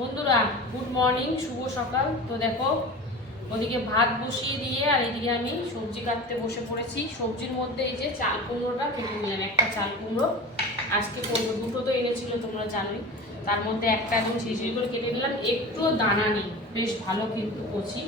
বন্ধুরা good morning, শুভ সকাল। তো দেখো ওদিকে ভাত বসিয়ে দিয়ে আর এদিকে আমি সবজি কাটতে বসে পড়েছি। সবজির মধ্যে এই যে চাল কুমড়োটা কেটে নিলাম, একটা চাল কুমড়ো আজকে করবো। দুটো তো এনেছিল তোমরা জানোই, তার মধ্যে একটা একদম ছিঁড়ি করে কেটে নিলাম, একটু দানা নেই, বেশ ভালো কিন্তু কচি।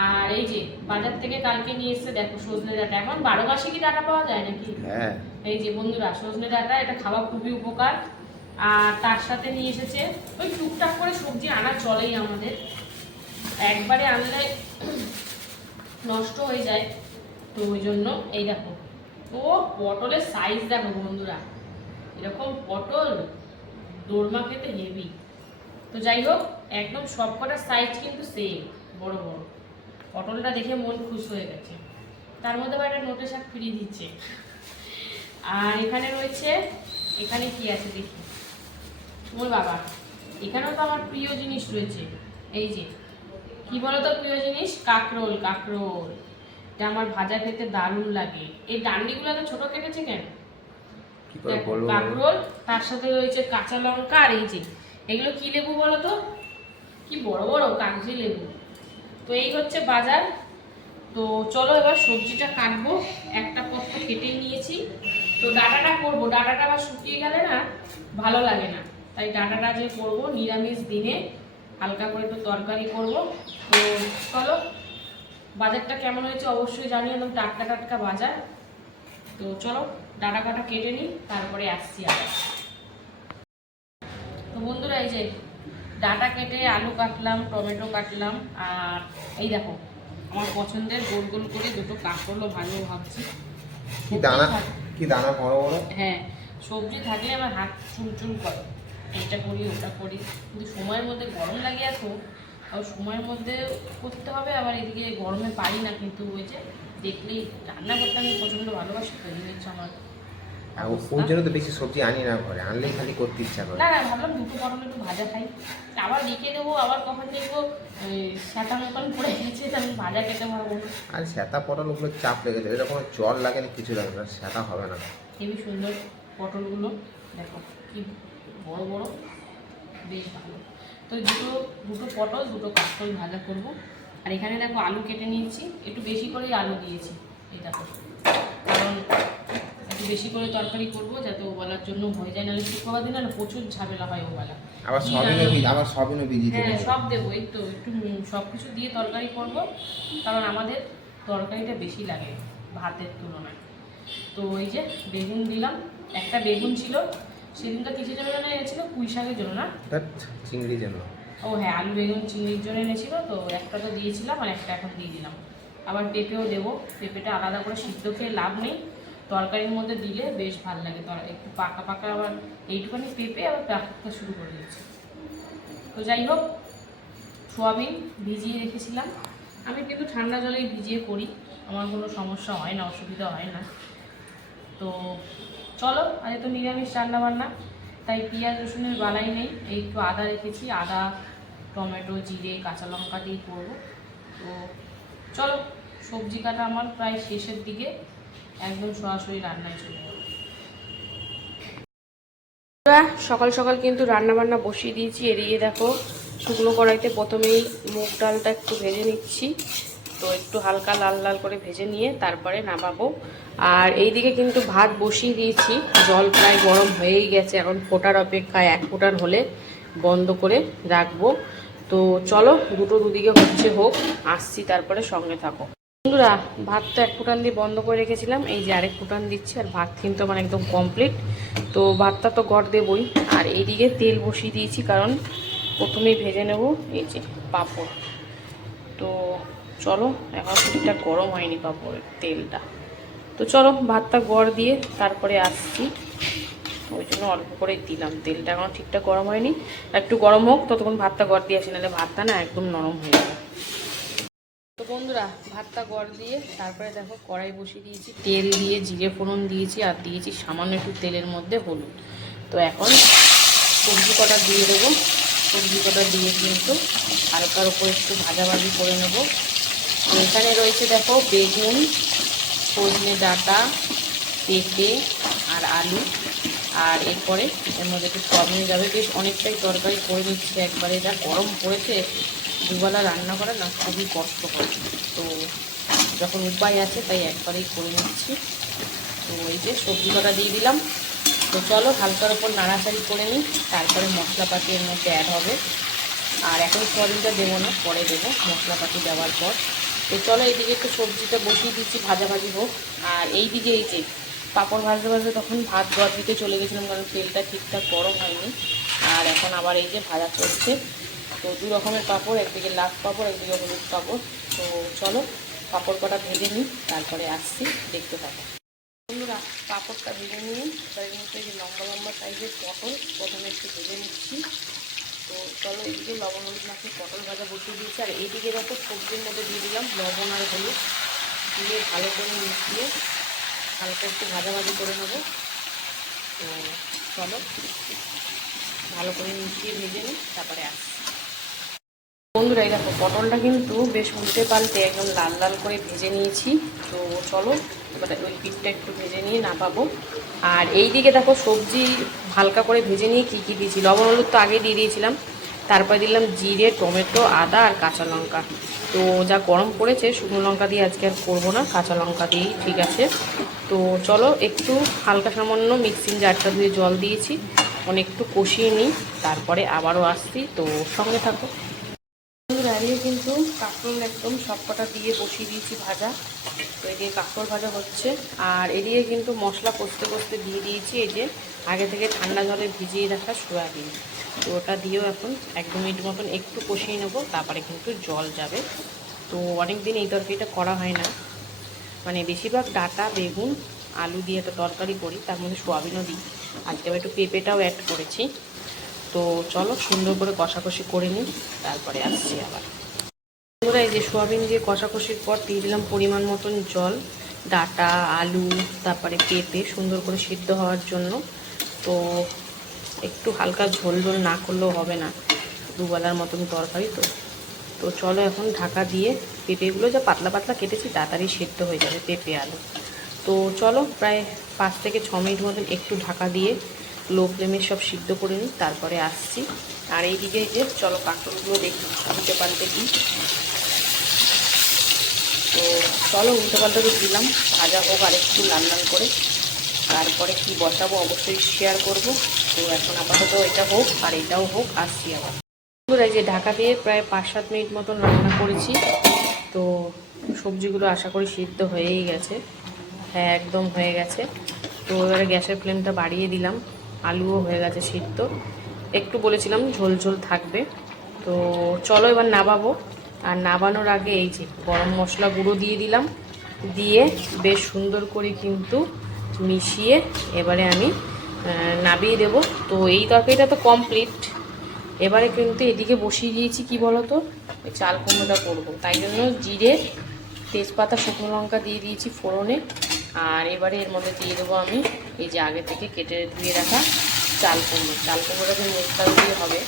আর এই যে বাজার থেকে কালকে নিয়ে এসছে দেখো সজনে ডাঁটা। এখন 12 মাসে কি ডাঁটা পাওয়া যায় নাকি? হ্যাঁ। এই যে বন্ধুরা সজনে ডাঁটা, এটা খাওয়া খুবই উপকার। আর তার সাথে নিয়ে এসেছে ওই টুকটাক করে সবজি আনা চলেই আমাদের, একবারে আনলে নষ্ট হয়ে যায়, তো ওই জন্য এই দেখো। ও পটলের সাইজ দেখো বন্ধুরা, এরকম পটল দোরমা খেতে হেভি। তো যাই হোক, একদম সব কটার সাইজ কিন্তু সেম, বড় বড়। পটলটা দেখে মন খুশ হয়ে গেছে। তার মধ্যে আবার একটা নোটে শাক ফ্রি দিচ্ছে। আর এখানে রয়েছে, এখানে কি আছে দেখি, ওই বাবা, এখানেও তো আমার প্রিয় জিনিস রয়েছে। এই যে কি বলতো প্রিয় জিনিস, কাঁকরোল। কাঁকরোল এটা আমার ভাজা খেতে দারুণ লাগে। এই ডান্ডিগুলো তো ছোট কেটেছে কেন, কাঁকরোল। তার সাথে রয়েছে কাঁচা লঙ্কা। আর এই যে এগুলো কি লেবু বলতো, কি বড় বড় কাগজি লেবু। তো এই হচ্ছে বাজার। তো চলো এবার সবজিটা কাটবো, একটা পত্র কেটে নিয়েছি। তো ডাঁটাটা করবো, ডাঁটাটা আবার শুকিয়ে গেলে না ভালো লাগে না, তাই ডাঁটাটা যে করবো নিরামিষ দিনে হালকা করে একটু তরকারি করব। তো চলো, বাজারটা কেমন হয়েছে অবশ্যই জানি, একদম টাটকা টাটকা বাজার। তো চলো ডাঁটা কাটা কেটে নিই, তারপরে আসছি আবার। তো বন্ধুরা এই যে ডাঁটা কেটে আলু কাটলাম, টমেটো কাটলাম, আর এই দেখো আমার পছন্দের গোল গোল করে দুটো কাঁকরোলও ভাজবো ভাবছি। কি দানা বড় বড়। হ্যাঁ, সবজি থাকলে আমার হাত চুলচুল করে, এটা করি ওটা করি, কিন্তু সময়ের মধ্যে গরম লাগে এত, আর সময়ের মধ্যে করতে হবে, আবার এদিকে গরমে পারি না। কিন্তু ওই যে দেখলেই রান্না করতে আমি প্রচণ্ড ভালোবাসি, তৈরি হচ্ছে আমার। ওই জন্য তো বেশি সবজি আনি না ঘরে, আনলেই খালি করতে ইচ্ছা করে। না না, ভাবলাম দুটো পটল একটু ভাজা খাই, আবার রেখে দেবো, আবার কখন দেখবো সাঁটা মতন পড়ে গেছে, আমি ভাজা খেতে পারবো না। আর সেটা পটল ওগুলো চাপ লেগেছে, এটা কোনো জল লাগে না, কিছু লাগে না, সেটা হবে না। হেবি সুন্দর পটলগুলো দেখো, কি বড় বড়, বেশ ভালো। তো দুটো পটল দুটো কাঁকরোল ভাজা করব। আর এখানে দেখো আলু কেটে নিয়েছি, একটু বেশি করেই আলু দিয়েছি এই দেখো, কারণ একটু বেশি করে তরকারি করব যাতে ওবেলার জন্য হয়ে যায়, নাহলে শুক্রবার দিন না প্রচুর ঝামেলা হয় ওবেলা। আবার সবিনও ভিজিয়ে দেবো। হ্যাঁ সব দেবো, এই তো একটু সব কিছু দিয়ে তরকারি করব, কারণ আমাদের তরকারিটা বেশি লাগে ভাতের তুলনায়। তো ওই যে বেগুন দিলাম, একটা বেগুন ছিল সেদিনটা কিসের জন্য এনেছিল, পুঁই শাকের জন্য না, চিংড়ির জন্য। ও হ্যাঁ, আলু বেগুন চিংড়ির জন্য এনেছিল, তো একটা তো দিয়েছিলাম আর একটা এখন দিয়ে দিলাম। আবার পেঁপেও দেবো, পেঁপেটা আলাদা করে সিদ্ধ খেয়ে লাভ নেই, তরকারির মধ্যে দিলে বেশ ভালো লাগে। একটু পাকা পাকা, আবার এইটুখানি পেঁপে আবার পাকা শুরু করে দিচ্ছি। তো যাই হোক, সোয়াবিন ভিজিয়ে রেখেছিলাম, আমি কিন্তু ঠান্ডা জলেই ভিজিয়ে করি, আমার কোনো সমস্যা হয় না, অসুবিধা হয় না। তো চলো, আজ তো নিরামিষ রান্না বান্না, তাই পেঁয়াজ রসুনের বালাই নেই, এই একটু আদা রেখেছি, আদা টমেটো জিরে কাঁচা লঙ্কা দিয়ে করবো। তো চলো, সবজি কাটা আমার প্রায় শেষের দিকে, একদম সরাসরি রান্নায় চলে যাবো। সকাল সকাল কিন্তু রান্না বান্না বসিয়ে দিয়েছি। এদিকে দেখো শুকনো কড়াইতে প্রথমেই মুগ ডালটা একটু ভেজে নিচ্ছি, তো একটু হালকা লাল লাল করে ভেজে নিয়ে তারপরে নামাবো। আর এইদিকে কিন্তু ভাত বসিয়ে দিয়েছি, জল প্রায় গরম হয়েই গেছে, এখন ফোটার অপেক্ষায়, 1 ফোটার হলে বন্ধ করে রাখবো। তো চলো দুদিকে হোক, আসছি তারপরে, সঙ্গে থাকো। বন্ধুরা ভাতটা 1 ফুটান দিয়ে বন্ধ করে রেখেছিলাম, এই যে আরেক ফুটান দিচ্ছি, আর ভাত কিন্তু আমার একদম কমপ্লিট। তো ভাতটা তো গড় দেবই, আর এইদিকে তেল বসিয়ে দিয়েছি, কারণ প্রথমেই ভেজে নেব এই যে পাঁপড়। তো চলো, এখন ঠিকঠাক গরম হয়নি পাঁপড়ের তেলটা, তো চলো ভাতটা গড় দিয়ে তারপরে আসছি, ওই জন্য অল্প করেই দিলাম তেলটা, এখন ঠিকঠাক গরম হয়নি, একটু গরম হোক ততক্ষণ ভাতটা গড় দিয়ে আসি, নাহলে ভাতটা না একদম নরম হয়ে যাবে। তো বন্ধুরা ভাতটা গড় দিয়ে তারপরে দেখো কড়াই বসিয়ে দিয়েছি, তেল দিয়ে জিরে ফোড়ন দিয়েছি, আর দিয়েছি সামান্য একটু তেলের মধ্যে হলুদ। তো এখন সবজি কটা দিয়ে দেবো, সবজি কটা দিয়ে কিন্তু হালকার উপর একটু ভাজাভাজি করে নেব। তো এখানে রয়েছে দেখো বেগুন, সজনে ডাঁটা, পেঁপে আর আলু, আর এরপরে এর মধ্যে একটু সোয়াবিন যাবে। বেশ অনেকটাই তরকারি করে নিচ্ছি একবারে, যা গরম পড়েছে দুবেলা রান্না করা না খুবই কষ্টকর, তো যখন উপায় আছে তাই একবারেই করে নিচ্ছি। তো এই যে সবজি কটা দিয়ে দিলাম। তো চলো হালকার ওপর নাড়াচাড়ি করে নিই, তারপরে মশলাপাতি এর মধ্যে অ্যাড হবে। আর এখন সোয়াবিনটা দেবো না, পরে দেবো মশলাপাতি দেওয়ার পর। তো চলো এইদিকে একটু সবজিটা বসিয়ে দিচ্ছি, ভাজাভাজি হোক। আর এইদিকে এই যে পাঁপড় ভাজতে ভাজতে তখন ভাত জল দিতে চলে গেছিলাম, কারণ তেলটা ঠিকঠাক গরম হয়নি। আর এখন আবার এই যে ভাজা চলছে। তো দু রকমের পাঁপড়, একদিকে লাল পাঁপড়, একদিকে হলুদ পাঁপড়। তো চলো পাঁপড় কটা ভেজে নিই, তারপরে আসছি, দেখতে থাকো বন্ধুরা। পাঁপড়টা ভেজে নিয়ে এবারে কিন্তু এই যে লম্বা লম্বা সাইজের পটল প্রথমে একটু ভেজে নিচ্ছি। তো চলো এইদিকে লবণ হলুদ মাখিয়ে পটল ভাজা বসিয়ে দিয়েছি। আর এইদিকে দেখো সবজির মধ্যে দিয়ে দিলাম লবণ আর হলুদ দিয়ে ভালো করে মিশিয়ে হালকা একটু ভাজাভাজি করে নেবো। তো চলো ভালো করে মিশিয়ে ভেজে নিই, তারপরে আসছি বন্ধুরা। এই দেখো পটলটা কিন্তু বেশ উল্টে পাল্টে একদম লাল লাল করে ভেজে নিয়েছি। তো চলো এবার ওই পিঠটা একটু ভেজে নিয়ে নামাবো। আর এই দিকে দেখো সবজি হালকা করে ভেজে নিয়ে কী কী দিয়েছি, লবণ হলুদ তো আগে দিয়ে দিয়েছিলাম, তারপরে দিলাম জিরে, টমেটো, আদা আর কাঁচা লঙ্কা। তো যা গরম পড়েছে শুকনো লঙ্কা দিয়ে আজকে আর করবো না, কাঁচা লঙ্কা দিয়েই ঠিক আছে। তো চলো একটু হালকা সামান্য মিক্সিং জারটা ধুয়ে জল দিয়েছি, একটু কষিয়ে নিই, তারপরে আবারও আসছি। তো সঙ্গে থাকো বন্ধুরা। এদিকে কিন্তু কাঁকরোল একদম সবকটা দিয়ে বসিয়ে দিয়েছি ভাজা। তো এদিকে কাঁকরোল ভাজা হচ্ছে। আর এদিকে কিন্তু মশলা কষতে কষতে দিয়ে দিয়েছি এই যে আগে থেকে ঠান্ডা জলে ভিজিয়ে রাখা সয়াবিন। তো ওটা দিয়েও এখন 1-2 মিনিট মতন একটু কষিয়ে নেবো, তারপরে কিন্তু জল যাবে। তো অনেক দিন এই তরকারিটা করা হয় না, মানে বেশিরভাগ ডাঁটা, বেগুন, আলু দিয়ে একটা তরকারি করি, তার মধ্যে সোয়াবিনও দিই। আজকে আবার একটু পেঁপেটাও অ্যাড করেছি। তো চলো সুন্দর করে কষাকষি করে নিই, তারপরে আসছি আবার। বন্ধুরা এই যে সোয়াবিন দিয়ে কষাকষির পর দিয়ে দিলাম পরিমাণ মতন জল, ডাঁটা, আলু, তারপরে পেঁপে সুন্দর করে সিদ্ধ হওয়ার জন্য। তো একটু হালকা ঝোল ঝোল না করলেও হবে না, দুবেলার মতন তরকারি। তো তো চলো এখন ঢাকা দিয়ে পেঁপেগুলো যা পাতলা পাতলা কেটেছি তাড়াতাড়ি সিদ্ধ হয়ে যাবে পেঁপে আলু। তো চলো প্রায় 5 থেকে 6 মিনিট মতন একটু ঢাকা দিয়ে লো ফ্লেমে সব সিদ্ধ করে নিই, তারপরে আসছি। আর এইদিকে যে চলো কাঁকরোলগুলো দেখি উল্টে পাল্টে দিই। তো চলো উল্টে পাল্টে তো দিলাম, ভাজা হোক আর একটু লাল লাল করে, তারপরে কি বসাবো অবশ্যই শেয়ার করব। তো এখন আপাতত এটা হোক আর এটাও হোক, আসছি আবার। এই যে ঢাকা দিয়ে প্রায় 5-7 মিনিট মতন রান্না করেছি। তো সবজিগুলো আশা করি সিদ্ধ হয়েই গেছে, হ্যাঁ একদম হয়ে গেছে। তো এবারে গ্যাসের ফ্লেমটা বাড়িয়ে দিলাম, আলুও হয়ে গেছে সিদ্ধ, একটু বলেছিলাম ঝোল ঝোল থাকবে। তো চলো এবার নামাবো। আর নামানোর আগে এই যে গরম মশলা গুঁড়ো দিয়ে দিলাম, দিয়ে বেশ সুন্দর করে কিন্তু মিশিয়ে এবারে আমি নামিয়ে দেবো। তো এই তরকারিটা তো কমপ্লিট। এবারে কিন্তু এদিকে বসিয়ে দিয়েছি কি বলতো, ওই চাল কুমড়োটা করবো, তাই জন্য জিরে, তেজপাতা, শুকনো লঙ্কা দিয়ে দিয়েছি ফোড়নে। আর এবারে এর মধ্যে দিয়ে দেবো আমি এই যে আগে থেকে কেটে ধুয়ে রাখা চাল কুমড়ো। চাল কুমড়োটা মুগ ডাল দিয়ে হবে।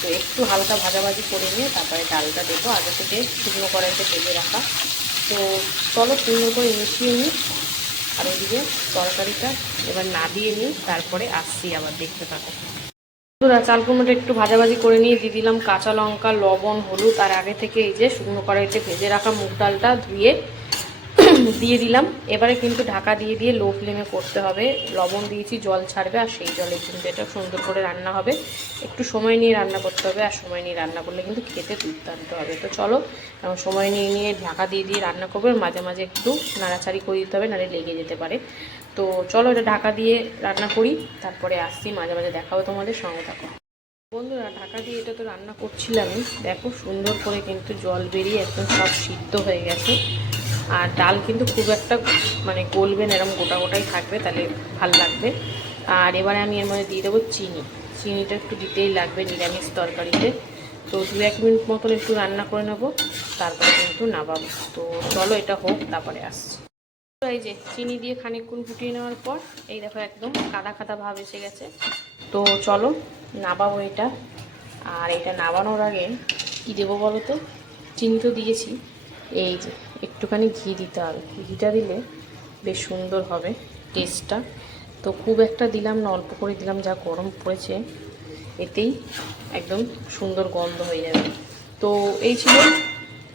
তো একটু হালকা ভাজাভাজি করে নিয়ে তারপরে ডালটা দেবো আগে থেকে শুকনো কড়াইতে ভেজে রাখা। তো চলো সুন্দর করে মিশিয়ে নিই। আর ওইদিকে তরকারিটা এবার নামিয়ে নিই, তারপরে আসছি আবার, দেখতে থাকো। চাল কুমড়োটা একটু ভাজাভাজি করে নিয়ে দিয়ে দিলাম কাঁচা লঙ্কা, লবণ, হলুদ। আর আগে থেকে এই যে শুকনো কড়াইতে ভেজে রাখা মুগ ডালটা ধুয়ে দিয়ে দিলাম। এবারে কিন্তু ঢাকা দিয়ে দিয়ে লো ফ্লেমে করতে হবে। লবণ দিয়েছি, জল ছাড়বে, আর সেই জলে কিন্তু এটা সুন্দর করে রান্না হবে। একটু সময় নিয়ে রান্না করতে হবে, আর সময় নিয়ে রান্না করলে কিন্তু খেতে দুর্দান্ত হবে। তো চলো সময় নিয়ে নিয়ে ঢাকা দিয়ে দিয়ে রান্না করবে, মাঝে মাঝে একটু নাড়াচাড়ি করে দিতে হবে, নাহলে লেগে যেতে পারে। তো চলো এটা ঢাকা দিয়ে রান্না করি, তারপরে আসছি, মাঝে মাঝে দেখাবো তোমাদের, সঙ্গে থাকো। বন্ধুরা ঢাকা দিয়ে এটা তো রান্না করছিলামই, দেখো সুন্দর করে কিন্তু জল বেরিয়ে একদম সব সিদ্ধ হয়ে গেছে। আর ডাল কিন্তু খুব একটা মানে গলবে না, এরকম গোটা গোটাই থাকবে, তাহলে ভাল লাগবে। আর এবারে আমি এর মধ্যে দিয়ে দেবো চিনি। চিনিটা একটু দিতেই লাগবে নিরামিষ তরকারিতে। তো 2-1 মিনিট মতন একটু রান্না করে নেবো, তারপরে কিন্তু নামাবো। তো চলো এটা হোক, তারপরে আসছি। এই যে চিনি দিয়ে খানিকক্ষণ ফুটিয়ে নেওয়ার পর এই দেখো একদম কাদা কাদা ভাব এসে গেছে। তো চলো নামাবো এটা। আর এটা নামানোর আগে কি দেবো বলো তো, চিনি তো দিয়েছি, এই যে একটুখানি ঘি দিতে হবে। ঘিটা দিলে বেশ সুন্দর হবে টেস্টটা। তো খুব একটা দিলাম না, অল্প করে দিলাম, যা গরম পড়েছে এতেই একদম সুন্দর গন্ধ হয়ে যাবে। তো এই ছিল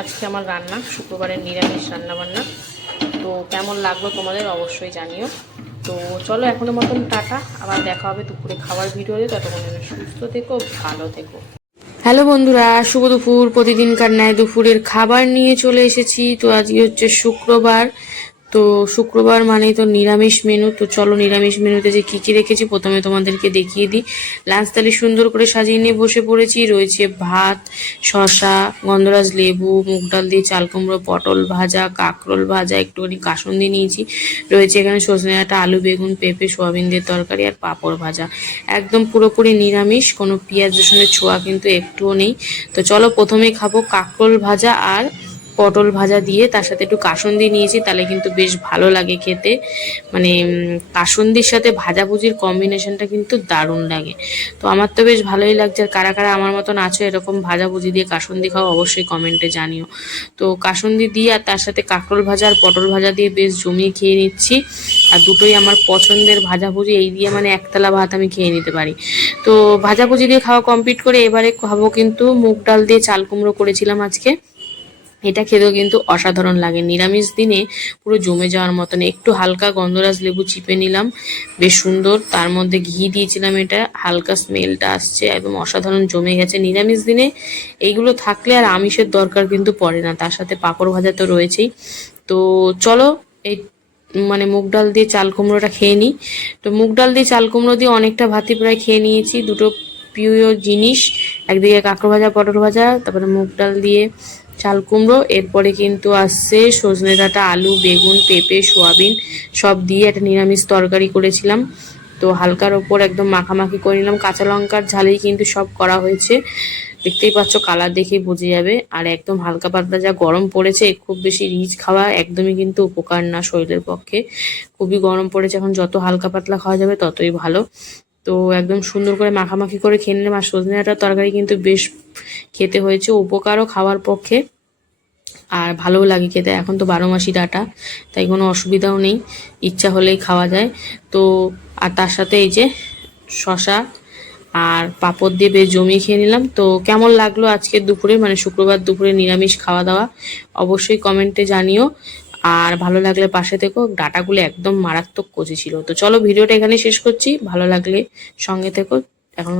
আজকে আমার রান্না, শুক্রবারের নিরামিষ রান্নাবান্না। তো কেমন লাগলো তোমাদের অবশ্যই জানিও। তো চলো এখনের মতন টাটা, আবার দেখা হবে দুপুরে খাবার ভিডিওতে। ততক্ষণ সুস্থ থেকো, ভালো থেকো। হ্যালো বন্ধুরা, শুভ দুপুর। প্রতিদিনকার ন্যায় দুপুরের খাবার নিয়ে চলে এসেছি। তো আজকে হচ্ছে শুক্রবার, তো শুক্রবার মানেই তো নিরামিষ মেনু। তো চলো নিরামিষ মেনুতে যে কী কী রেখেছি প্রথমে তোমাদেরকে দেখিয়ে দিই। লাঞ্চ থালি সুন্দর করে সাজিয়ে নিয়ে বসে পড়েছি। রয়েছে ভাত, শসা, গন্ধরাজ লেবু, মুগ ডাল দিয়ে চাল কুমড়ো, পটল ভাজা, কাঁকরোল ভাজা, একটুখানি কাসুন্দি নিয়েছি। রয়েছে এখানে সজনে ডাঁটা, আলু, বেগুন, পেঁপে, সোয়াবিন দিয়ে তরকারি আর পাঁপড় ভাজা। একদম পুরোপুরি নিরামিষ, কোনো পেঁয়াজ রসুনের ছোঁয়া কিন্তু একটুও নেই। তো চলো প্রথমেই খাবো কাঁকরোল ভাজা আর পটল ভাজা দিয়ে, তার সাথে একটু কাসুন্দি নিয়েছি, তাহলে কিন্তু বেশ ভালো লাগে খেতে। মানে কাসুন্দির সাথে ভাজাভুজির কম্বিনেশনটা কিন্তু দারুণ লাগে। তো আমার তো বেশ ভালোই লাগছে। আর কারা কারা আমার মতন আছো এরকম ভাজাভুজি দিয়ে কাসুন্দি খাও অবশ্যই কমেন্টে জানিও। তো কাসুন্দি দিয়ে আর তার সাথে কাঁকরোল ভাজা আর পটল ভাজা দিয়ে বেশ জমিয়ে খেয়ে নিচ্ছি। আর দুটোই আমার পছন্দের ভাজাভুজি, এই দিয়ে মানে একতলা ভাত আমি খেয়ে নিতে পারি। তো ভাজাভুজি দিয়ে খাওয়া কমপ্লিট করে এবারে খাবো কিন্তু মুগ ডাল দিয়ে চাল কুমড়ো করেছিলাম আজকে। এটা খেতেও কিন্তু অসাধারণ লাগে, নিরামিষ দিনে পুরো জমে যাওয়ার মতন। একটু হালকা গন্ধরাজ লেবু চিপে নিলাম, বেশ সুন্দর, তার মধ্যে ঘি দিয়েছিলাম, এটা হালকা স্মেলটা আসছে, একদম অসাধারণ জমে গেছে। নিরামিষ দিনে এইগুলো থাকলে আর আমিষের দরকার কিন্তু পড়ে না। তার সাথে পাঁপড় ভাজা তো রয়েছেই। তো চলো এই মানে মুগ ডাল দিয়ে চাল কুমড়োটা খেয়ে নিই। তো মুগ ডাল দিয়ে চাল কুমড়ো দিয়ে অনেকটা ভাতই প্রায় খেয়ে নিয়েছি। দুটো প্রিয় জিনিস, একদিকে কাঁকড় ভাজা, পটল ভাজা, তারপরে মুগ ডাল দিয়ে চাল কুমড়ো, এরপরে কিন্তু আসছে সজনে ডাঁটা, আলু, বেগুন, পেঁপে, সোয়াবিন সব দিয়ে একটা নিরামিষ তরকারি করেছিলাম। তো হালকার ওপর একদম মাখামাখি করে নিলাম, কাঁচা লঙ্কার ঝালেই কিন্তু সব করা হয়েছে। দেখতেই পাচ্ছ, কালার দেখেই বোঝা যাবে। আর একদম হালকা পাতলা যা গরম পড়েছে, খুব বেশি রিচ খাওয়া একদমই কিন্তু উপকার না শরীরের পক্ষে। খুবই গরম পড়েছে, এখন যত হালকা পাতলা খাওয়া যাবে ততই ভালো। তো একদম সুন্দর করে মাখামাখি করে খেয়ে নিলাম। আর সজনে ডাঁটার তরকারি কিন্তু বেশ খেতে হয়েছে, উপকারও খাওয়ার পক্ষে, আর ভালোও লাগে খেতে। এখন তো 12 মাসি ডাঁটা, তাই কোনো অসুবিধাও নেই, ইচ্ছা হলেই খাওয়া যায়। তো আর তার সাথে এই যে শশা আর পাঁপড় দিয়ে বেশ জমিয়ে খেয়ে নিলাম। তো কেমন লাগলো আজকের দুপুরে, মানে শুক্রবার দুপুরে নিরামিষ খাওয়া দাওয়া, অবশ্যই কমেন্টে জানিও। আর ভালো লাগলে পাশে থেকো, ডাঁটাগুলো একদম মারাত্মক কচি ছিল। তো চলো ভিডিওটা এখানে শেষ করছি, ভালো লাগলে সঙ্গে থেকো। এখন